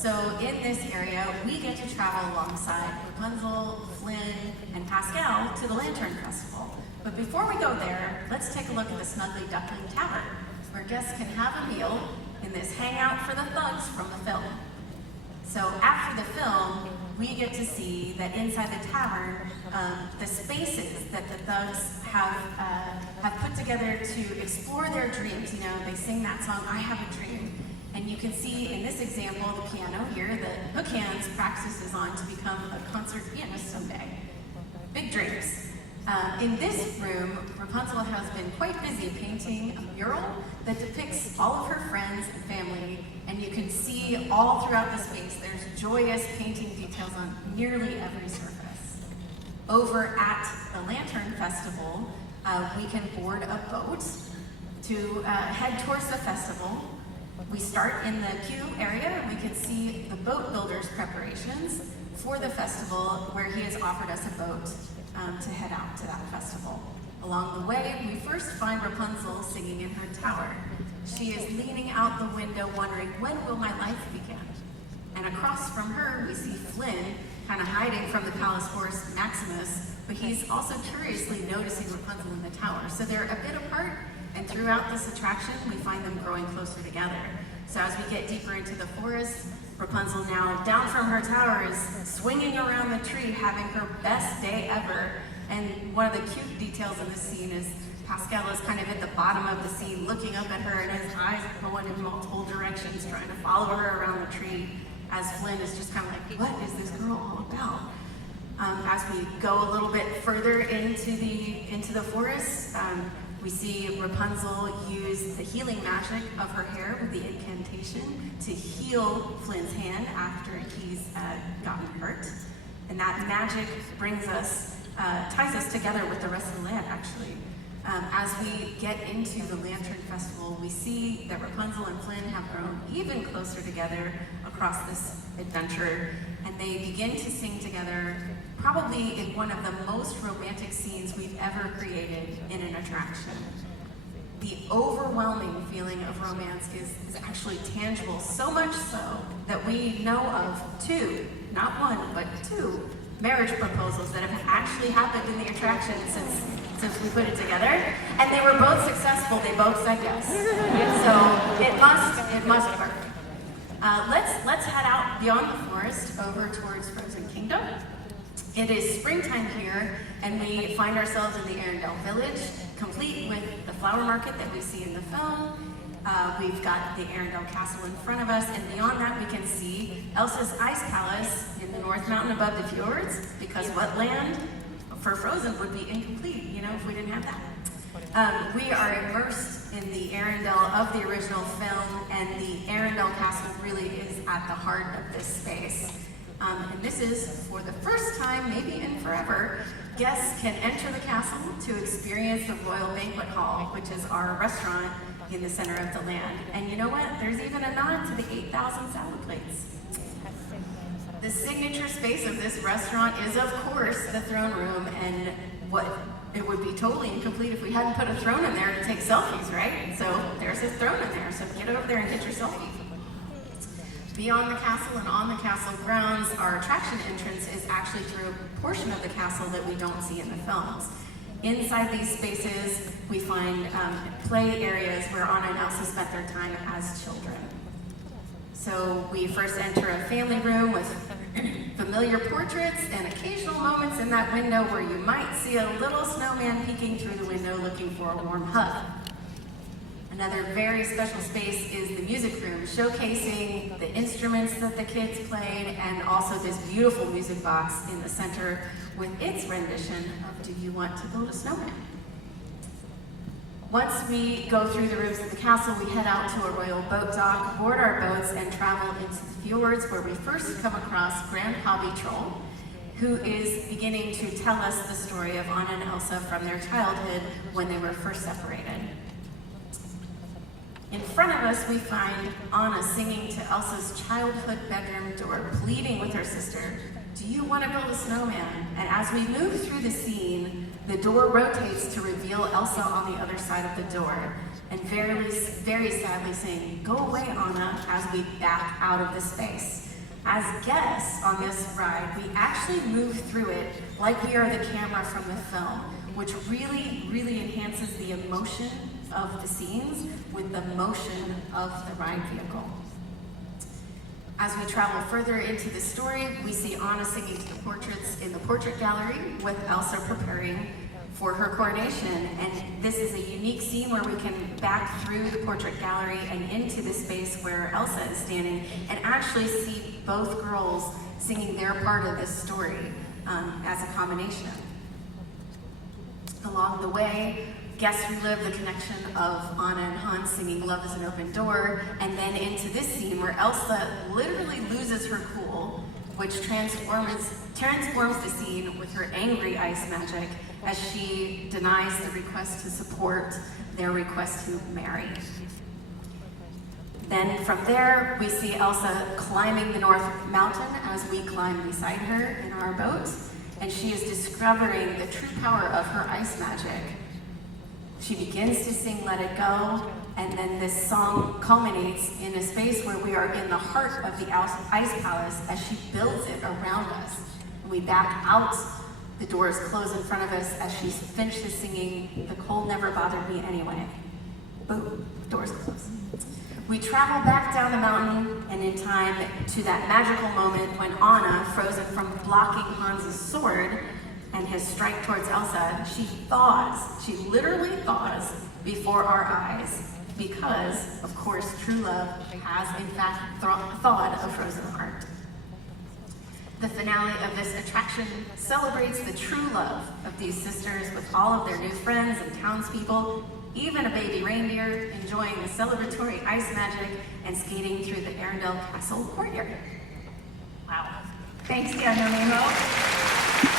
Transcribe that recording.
So in this area, we get to travel alongside Rapunzel, Flynn, and Pascal to the Lantern Festival. But before we go there, let's take a look at the Snuggly Duckling Tavern, where guests can have a meal in this hangout for the thugs from the film. So after the film, we get to see that inside the tavern, the spaces that the thugs have put together to explore their dreams. You know, they sing that song, I Have a Dream. And you can see in this example, the piano here, that Hook Hands practices on to become a concert pianist someday. Big dreams. In this room, Rapunzel has been quite busy painting a mural that depicts all of her friends and family, and you can see all throughout the space, there's joyous painting details on nearly every surface. Over at the Lantern Festival, we can board a boat to head towards the festival. We start in the queue area, and we can see the boat builder's preparations for the festival, where he has offered us a boat to head out to that festival. Along the way, we first find Rapunzel singing in her tower. She is leaning out the window wondering, when will my life begin? And across from her, we see Flynn kind of hiding from the palace horse Maximus, but he's also curiously noticing Rapunzel in the tower. So they're a bit apart, and throughout this attraction, we find them growing closer together. So as we get deeper into the forest, Rapunzel, now down from her tower, is swinging around the tree, having her best day ever. And one of the cute details in this scene is Pascal is kind of at the bottom of the scene, looking up at her, and his eyes are going in multiple directions, trying to follow her around the tree, as Flynn is just kind of like, what is this girl all about? As we go a little bit further into the forest, we see Rapunzel use the healing magic of her hair with the incantation to heal Flynn's hand after he's gotten hurt. And that magic ties us together with the rest of the land, actually. As we get into the Lantern Festival, we see that Rapunzel and Flynn have grown even closer together across this adventure, and they begin to sing together, probably in one of the most romantic scenes we've ever created in an attraction. The overwhelming feeling of romance is actually tangible, so much so that we know of two, not one, but two marriage proposals that have actually happened in the attraction since we put it together, and they were both successful. They both said yes. So it must work. Let's head out beyond the forest over towards Frozen Kingdom. It is springtime here, and we find ourselves in the Arendelle Village, complete with the flower market that we see in the film. We've got the Arendelle Castle in front of us, and beyond that we can see Elsa's Ice Palace in the North Mountain above the fjords, because what land for Frozen would be incomplete, you know, if we didn't have that. We are immersed in the Arendelle of the original film, and the Arendelle Castle really is at the heart of this space. And this is, for the first time, maybe in forever, guests can enter the castle to experience the Royal Banquet Hall, which is our restaurant in the center of the land. And you know what? There's even a nod to the 8,000 salad plates. The signature space of this restaurant is, of course, the throne room, and it would be totally incomplete if we hadn't put a throne in there to take selfies, right? So there's a throne in there, so get over there and get your selfie. Beyond the castle and on the castle grounds, our attraction entrance is actually through a portion of the castle that we don't see in the films. Inside these spaces, we find play areas where Anna and Elsa spent their time as children. So we first enter a family room with familiar portraits and occasional moments in that window where you might see a little snowman peeking through the window looking for a warm hug. Another very special space is the music room, showcasing the instruments that the kids played, and also this beautiful music box in the center with its rendition of Do You Want to Build a Snowman? Once we go through the rooms of the castle, we head out to a royal boat dock, board our boats, and travel into the fjords, where we first come across Grandpa Troll, who is beginning to tell us the story of Anna and Elsa from their childhood when they were first separated. In front of us, we find Anna singing to Elsa's childhood bedroom door, pleading with her sister, do you want to build a snowman? And as we move through the scene, the door rotates to reveal Elsa on the other side of the door, and very, very sadly saying, go away, Anna, as we back out of the space. As guests on this ride, we actually move through it like we are the camera from the film, which really enhances the emotion of the scenes with the motion of the ride vehicle. As we travel further into the story, we see Anna singing to the portraits in the portrait gallery with Elsa preparing for her coronation. And this is a unique scene where we can back through the portrait gallery and into the space where Elsa is standing and actually see both girls singing their part of this story as a combination. Along the way, guests relive the connection of Anna and Hans singing Love is an Open Door, and then into this scene where Elsa literally loses her cool, which transforms the scene with her angry ice magic as she denies the request to support their request to marry. Then from there, we see Elsa climbing the North Mountain as we climb beside her in our boat, and she is discovering the true power of her ice magic. She begins to sing Let It Go, and then this song culminates in a space where we are in the heart of the ice palace as she builds it around us. And we back out, the doors close in front of us as she finishes singing The Cold Never Bothered Me Anyway. Boom, doors close. We travel back down the mountain and in time to that magical moment when Anna, frozen from blocking Hans's sword and his strike towards Elsa, she literally thaws before our eyes because, of course, true love has in fact thawed a frozen heart. The finale of this attraction celebrates the true love of these sisters with all of their new friends and townspeople, even a baby reindeer enjoying the celebratory ice magic and skating through the Arendelle Castle courtyard. Wow. Thanks, Daniel Nemo.